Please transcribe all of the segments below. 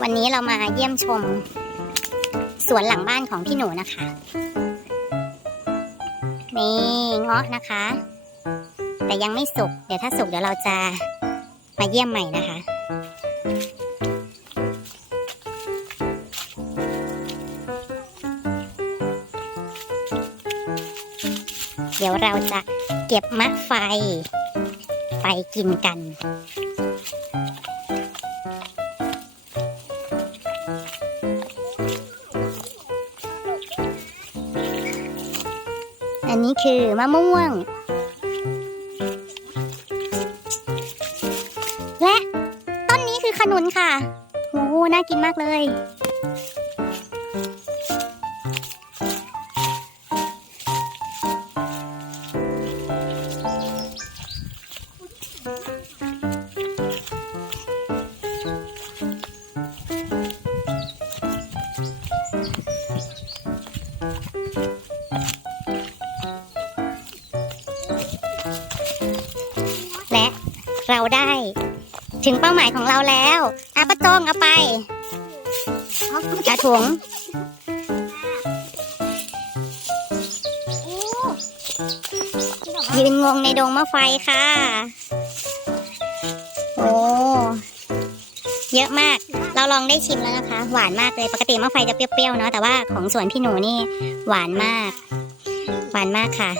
วันนี้เรามาเยี่ยมชม สวนหลังบ้านของพี่หนูนะคะ นี่เงาะนะคะ แต่ยังไม่สุก เดี๋ยวถ้าสุกเดี๋ยวเราจะมาเยี่ยมใหม่นะคะ เดี๋ยวเราจะเก็บมะไฟไปกินกัน อันนี้คือมะม่วง และต้นนี้คือขนุนค่ะ โอ้โหน่ากินมากเลยแล เราได้ ถึงเป้าหมายของเราแล้วอาปะจองเอาไปอาถุงยืนงงในดงมะไฟค่ะ โอ้ เยอะมาก เราลองได้ชิมแล้วนะคะ หวานมากเลย ปกติมะไฟจะเปรี้ยวๆเนาะ แต่ว่าของสวนพี่หนูนี่ หวานมาก หวานมากค่ะ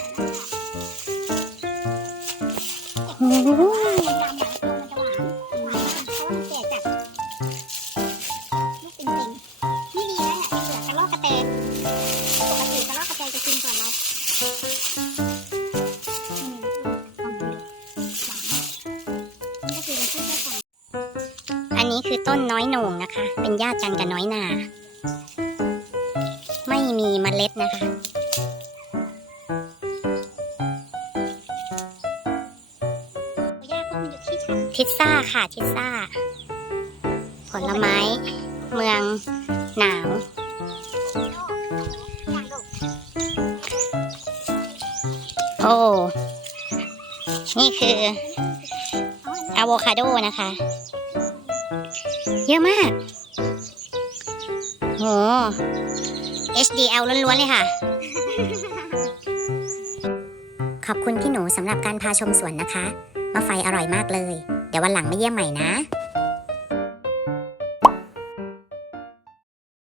อันนี้คือต้นน้อยโหน่งนะคะ เป็นญาติกันกับน้อยนา ไม่มีเมล็ดนะคะ ทิซซ่าค่ะทิซซ่า ผลไม้ เมืองหนาวโอ้ นี่คืออะโวคาโดนะคะ เยอะมาก โห HDL ล้วนๆเลยค่ะ ขอบคุณพี่หนูสำหรับการพาชมสวนนะคะมะไฟอร่อยมากเลย เดี๋ยววันหลังมาเยี่ยมใหม่นะ